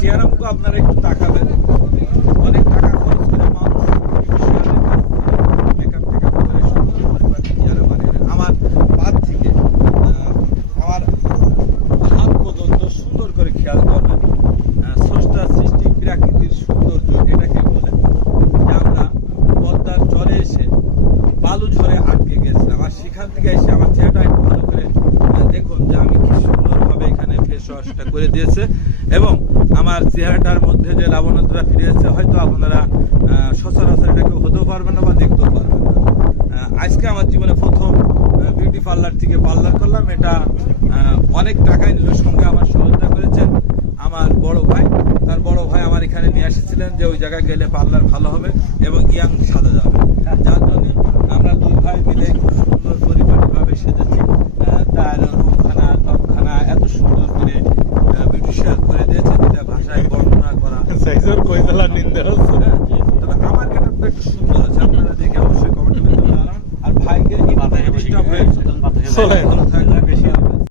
চেহারা আপনারা একটু তাকাবেন। অনেক টাকা খরচ করে মানুষ মেকআপ টেকআপ করে বানিয়ে আমার বাদ থেকে আমার হাত পর্যন্ত সুন্দর করে খেয়াল করবেন। আহ, স্রষ্টার সৃষ্টি প্রাকৃতিক সৌন্দর্য এটাকে বলে। যে আমরা পদ্মার জলে এসে বালু ঝরে আটকে গেছিলাম। আর সেখান থেকে এসে আমার চেহারাটা একটু ভালো করে দেখুন যে আমি ওয়াশটা করে দিয়েছে। এবং আমার চেহারাটার মধ্যে যে লাবণ্যতা ফিরে এসেছে, হয়তো আপনারা সচরাচর এটাকে হতেও পারবেন না বা দেখতেও পারবেন না। আজকে আমার জীবনে প্রথম বিউটি পার্লার থেকে পার্লার করলাম। এটা অনেক টাকাই নিল সঙ্গে আমার সহযোগিতা করেছেন আমার বড় ভাই। তার বড় ভাই আমার এখানে নিয়ে এসেছিলেন যে ওই জায়গায় গেলে পার্লার ভালো হবে এবং ইয়াং সাজা যাবে। যার সাইজর কৈতলা নিন্দে হচ্ছে। হ্যাঁ, তবে আমার গেটআপটা একটু সুন্দর আছে আপনারা দেখে অবশ্যই কমেন্টে জানান আর ভাইকে হয়ে গেছে, বাতাসে চলে। ভালো থাকবেন